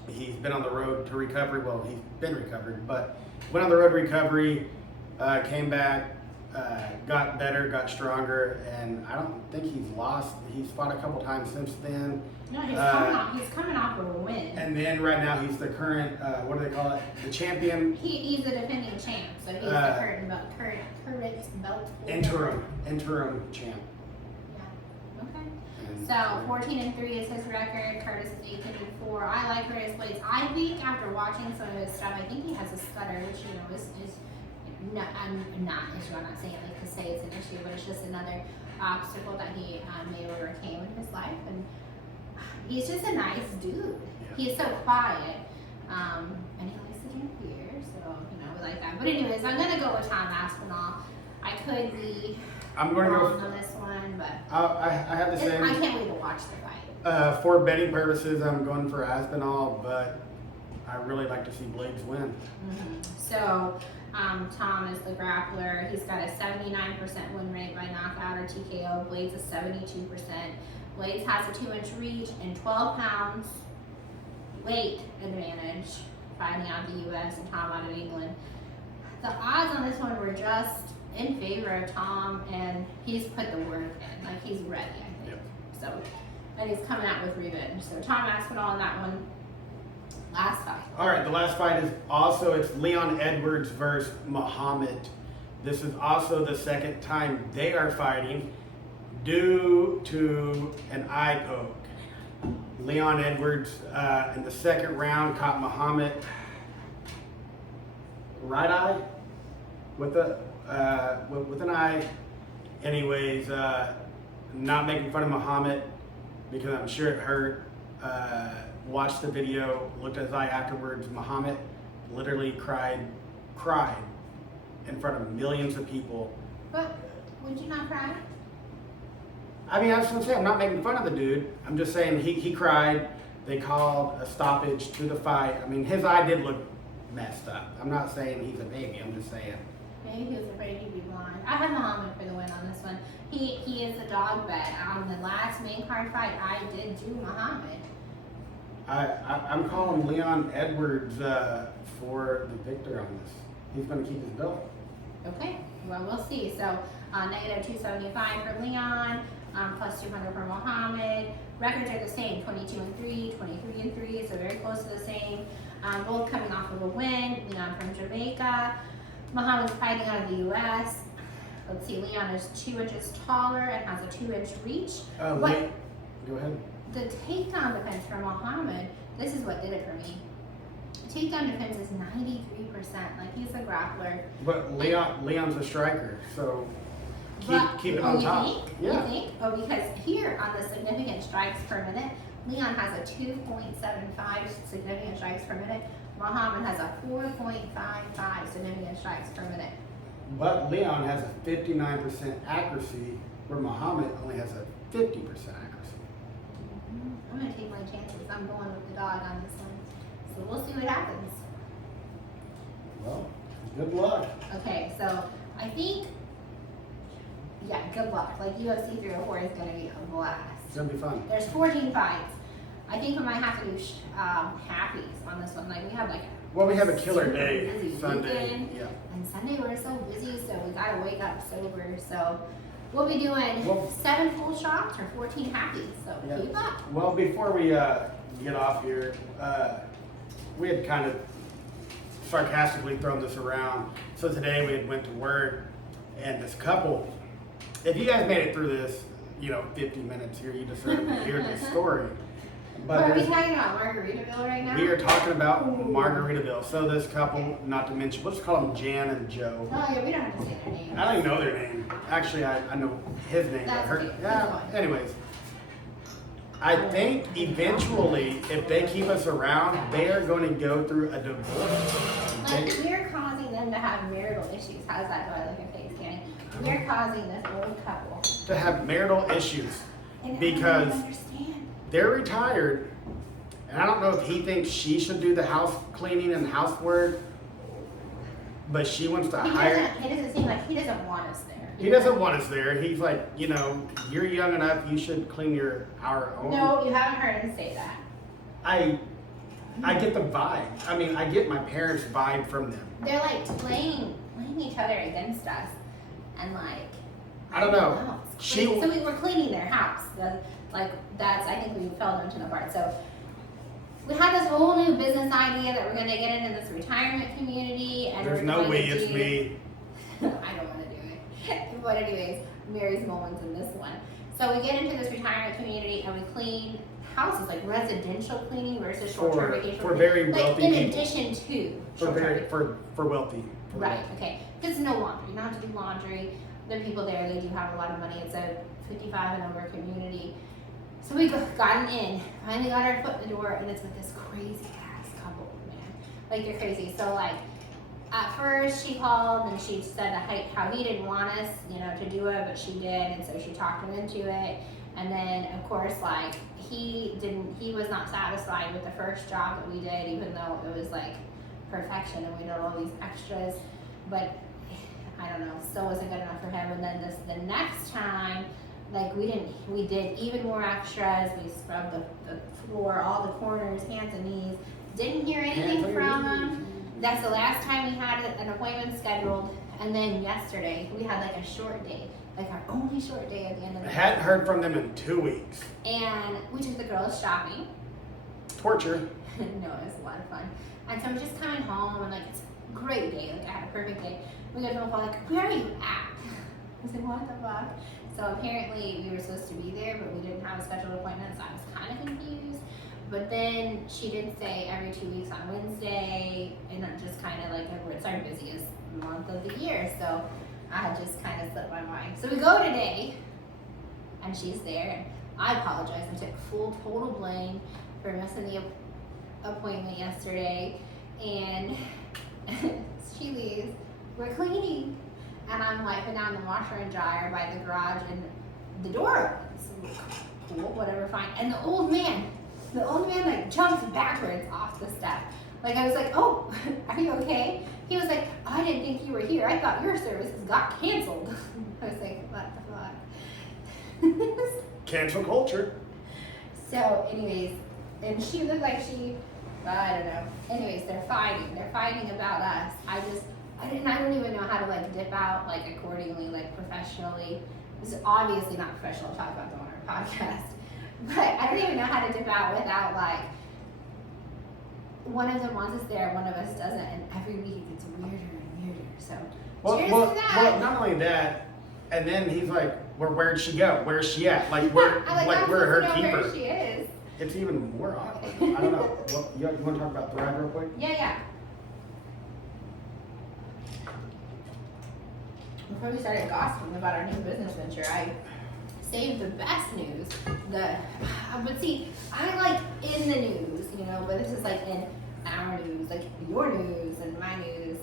he's been on the road to recovery. Well, he's been recovered, but went on the road to recovery, came back, got better, got stronger, and I don't think he's lost. He's fought a couple times since then. No, he's coming off of a win. And then right now he's the current, what do they call it? The champion. He's a defending champ, so he's the current belt. Interim champ. Yeah. Okay. And So 14-3 is his record. Curtis is 18-4. I like Curtis Blades. I think after watching some of his stuff, I think he has a stutter, which is I'm not saying like to say it's an issue, but it's just another obstacle that he may overcame in his life, and he's just a nice dude. Yeah. He's so quiet, and he likes to drink beer, so we like that. But anyways, I'm gonna go with Tom Aspinall. I could be I'm going to wrong go. on this one, but I have the same. I can't wait to watch the fight. For betting purposes, I'm going for Aspinall, but I really like to see Blades win. Mm-hmm. So Tom is the grappler. He's got a 79% win rate by knockout or TKO. Blades is 72%. Blades has a 2-inch reach and 12 pounds weight advantage fighting out the U.S. and Tom out of England. The odds on this one were just in favor of Tom, and he's put the work in. Like, he's ready, I think. Yep. So, and he's coming out with revenge. So Tom Aspinall in that one. Last fight. All right, the last fight is also, it's Leon Edwards versus Muhammad. This is also the second time they are fighting due to an eye poke. Leon Edwards in the second round caught Muhammad right eye with an eye. Anyways, not making fun of Muhammad because I'm sure it hurt. Watched the video, looked at his eye afterwards. Muhammad literally cried in front of millions of people. But would you not cry? I mean, I was gonna say, I'm not making fun of the dude. I'm just saying he cried. They called a stoppage to the fight. I mean, his eye did look messed up. I'm not saying he's a baby. I'm just saying. Maybe he was afraid he'd be blind. I had Muhammad for the win on this one. He is the dog bet. On the last main card fight, I did do Muhammad. I'm calling Leon Edwards for the victor on this. He's going to keep his belt. Okay, well, we'll see. So, negative 275 for Leon, plus 200 for Muhammad. Records are the same, 22-3, 23-3, so very close to the same. Both coming off of a win. Leon from Jamaica. Muhammad's fighting out of the U.S. Let's see, Leon is 2 inches taller and has a 2-inch reach. But go ahead. the takedown defense for Muhammad, this is what did it for me. Takedown defense is 93%. Like, he's a grappler. But Leon's a striker, so keep it on top. You think? Yeah. You think? Oh, because here on the significant strikes per minute, Leon has a 2.75 significant strikes per minute. Muhammad has a 4.55 significant strikes per minute. But Leon has a 59% accuracy, where Muhammad only has a 50% accuracy. I'm going to take my chances. I'm going with the dog on this one. So we'll see what happens. Well, good luck. Okay, so I think, yeah, good luck. Like, UFC 304 is going to be a blast. It's going to be fun. There's 14 fights. I think we might have to do happies on this one. Like, we have We have a killer super day busy Sunday. weekend. Yeah. And Sunday we're so busy, so we gotta wake up sober. So we'll be doing Well- 7 full shots or 14 happies. So Yeah. keep up. Well, before we get off here, we had kind of sarcastically thrown this around. So today we had went to work, and this couple, if you guys made it through this, 50 minutes here, you deserve to hear this story. But Are we there's- talking about Margaritaville right now? we are talking about Margaritaville. So this couple, not to mention, we'll just call them Jan and Joe. Oh yeah, we don't have to say their name. I don't even know their name. Actually, I know his name. But That's her, okay. yeah. That's fine. Anyways, I think eventually, if they keep us around, they are going to go through a divorce. Like, They- we're causing them to have marital issues. How's that? Do I look at face, Kenny? We're causing this old couple. to have marital issues And I because don't understand. they're retired, and I don't know if he thinks she should do the house cleaning and housework, but she wants to hire. He doesn't seem like he doesn't want us there. He doesn't want us there. He's like, you're young enough. You should clean our own. No, you haven't heard him say that. I get the vibe. I mean, I get my parents' vibe from them. They're like playing each other against us, and like I don't know. it's She- crazy. So we were cleaning their house. I think we fell into the part. So we had this whole new business idea that we're going to get into this retirement community, and There's we're no going way to it's do- me. I don't want to do it. But anyways, Mary's moments in this one. So we get into this retirement community and we clean houses, like residential cleaning versus short-term vacation. For very like wealthy in people. addition to For short-term very vacation. for wealthy. Right, okay. Because no laundry. You don't have to do laundry. The people there, they do have a lot of money. It's a 55 and over community. So we gotten in, finally got our foot in the door, and it's with this crazy ass couple, man. Like, they're crazy. So, like, at first she called and she said how he didn't want us, to do it, but she did, and so she talked him into it. And then, of course, like, he was not satisfied with the first job that we did, even though it was like perfection and we did all these extras. But I don't know, still wasn't good enough for him. And then the next time, like, we did even more extras. We scrubbed the floor, all the corners, hands and knees. Didn't hear anything from him. That's the last time we had an appointment scheduled. And then yesterday, we had like a short day, like our only short day at the end of I the hadn't heard from them in 2 weeks. And we took the girls shopping. Torture. No, it was a lot of fun. And so we're just coming home and like it's a great day. Like I had a perfect day. We got to phone call like, where are you at? I said, what the fuck? So apparently we were supposed to be there, but we didn't have a scheduled appointment, so I was kind of confused. But then she did say every 2 weeks on Wednesday, and I'm just kind of like, it's our busiest month of the year, so I had just kind of slipped my mind. So we go today, and she's there, and I apologize. I took full total blame for missing the appointment yesterday, and she leaves. We're cleaning, and I'm wiping down the washer and dryer by the garage, and the door opens. Cool, whatever, fine. And the old man like jumps backwards off the step. Like I was like, oh, are you okay? He was like, I didn't think you were here. I thought your services got canceled. I was like, what the fuck? Cancel culture. So anyways, and she looked like I don't know. Anyways, they're fighting. They're fighting about us. I don't even know how to like dip out like accordingly, like professionally. This is obviously not professional to talk about them on our podcast. But I don't even know how to dip out without like one of them wants us there, one of us doesn't, and every week it gets weirder and weirder. So cheers to that. Well, not only that, and then he's like, well, where'd she go? Where's she at? Like we're I'm we're her supposed to know keeper. where she is. It's even more awkward. I don't know. Well, you want to talk about Thrive real quick? Yeah. Before we started gossiping about our new business venture, I saved the best news. But see, I like in the news, but this is like in our news, like your news and my news,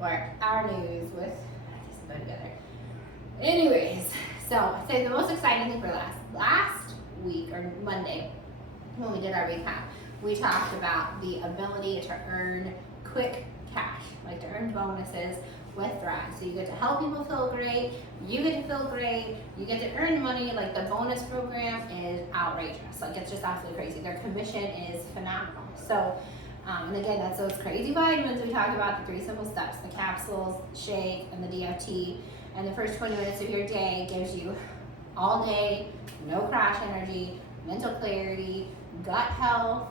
or our news with, I just put it together. Anyways, so I'd say the most exciting thing for last week or Monday, when we did our recap, we talked about the ability to earn quick cash, like to earn bonuses with Thrive. So you get to help people feel great, you get to feel great, you get to earn money. Like the bonus program is outrageous. Like it's just absolutely crazy. Their commission is phenomenal. So, and again, that's those crazy vitamins we talk about, the 3 simple steps, the capsules, shake, and the DFT. And the first 20 minutes of your day gives you all day, no crash energy, mental clarity, gut health,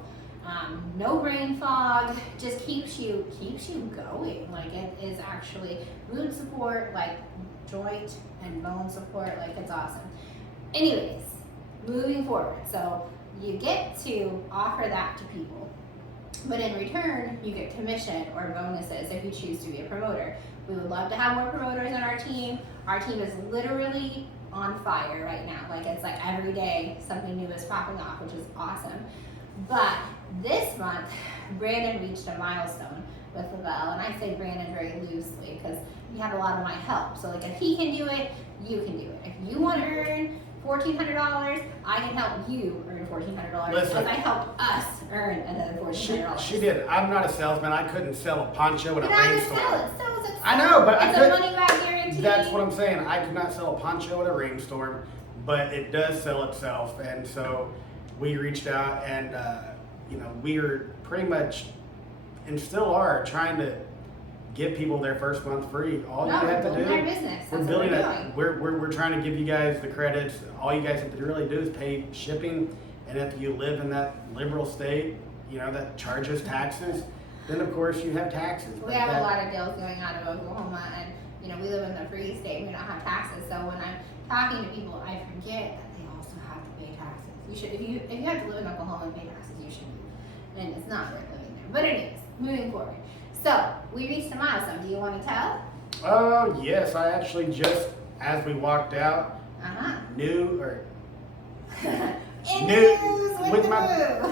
no brain fog, just keeps you going. Like it is actually mood support, like joint and bone support, like it's awesome. Anyways, moving forward. So you get to offer that to people. But in return, you get commission or bonuses if you choose to be a promoter. We would love to have more promoters on our team. Our team is literally on fire right now. Like it's like every day something new is popping off, which is awesome. But this month, Brandon reached a milestone with Lavelle, and I say Brandon very loosely because he had a lot of my help. So like if he can do it, you can do it. If you want to earn $1,400, I can help you earn $1,400 because I helped us earn another $1,400. She did. I'm not a salesman. I couldn't sell a poncho at a rainstorm. It's I know, but it's a money back guarantee. That's what I'm saying. I could not sell a poncho at a rainstorm, but it does sell itself. And so we reached out, and we are pretty much, and still are, trying to give people their first month free. All you have to do, our business. we're building it. We're trying to give you guys the credits. All you guys have to really do is pay shipping, and if you live in that liberal state, that charges taxes, then of course you have taxes. We have a lot of deals going on in Oklahoma, and we live in the free state. We don't have taxes, so when I'm talking to people, I forget that they also have to pay taxes. You should, if you have to live in Oklahoma and pay taxes, you should move. And it's not worth living there. But anyways, moving forward. So we reached a milestone. Do you want to tell? Oh yes, I actually just as we walked out, News with my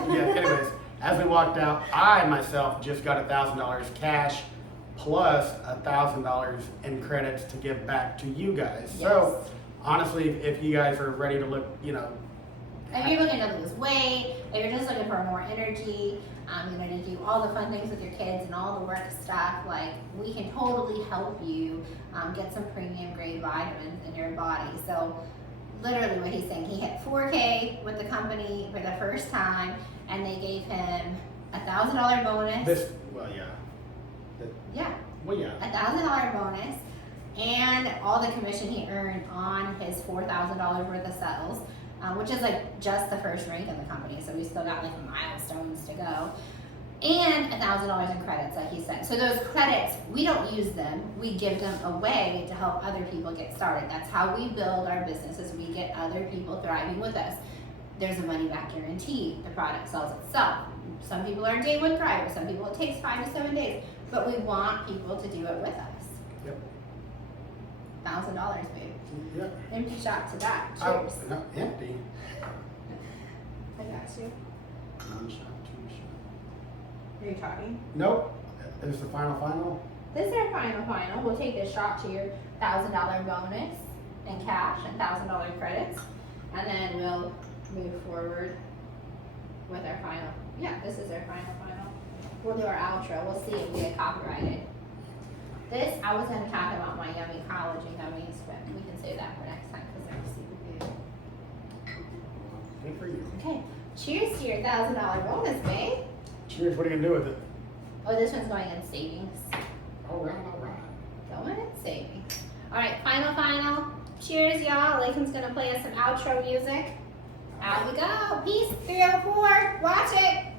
anyways, as we walked out, I myself just got $1,000 cash plus $1,000 in credits to give back to you guys. Yes. So honestly, if you guys are ready to look, if you're looking to lose weight, if you're just looking for more energy, to do all the fun things with your kids and all the work stuff, like we can totally help you get some premium grade vitamins in your body. So literally what he's saying, he hit 4K with the company for the first time, and they gave him $1,000 bonus. $1,000 bonus, and all the commission he earned on his $4,000 worth of sales, which is like just the first rank in the company. So we still got like milestones to go, and $1,000 in credits, like he said. So those credits, we don't use them; we give them away to help other people get started. That's how we build our businesses. We get other people thriving with us. There's a money back guarantee. The product sells itself. Some people are day one thrivers. Some people it takes 5 to 7 days. But we want people to do it with us. Yep. $1,000, babe. Yep. Empty shot to that. Oh, Cheers. not empty. I got you. 1 shot, 2 shot. Are you talking? Nope. Is the final? This is our final. We'll take this shot to your $1,000 bonus in cash and $1,000 credits, and then we'll move forward with our final. Yeah, this is our final. We'll do our outro. We'll see if we get copyrighted. This, I was going to talk about my yummy collagen gummies, but we can save that for next time because they're super good. Good for you. Okay, cheers to your $1,000 bonus, babe. Cheers. What are you gonna do with it? Oh, this one's going in savings. All right. Going in savings. All right, final. Cheers, y'all. Lakin's going to play us some outro music. Out we go. Peace. 304. Watch it.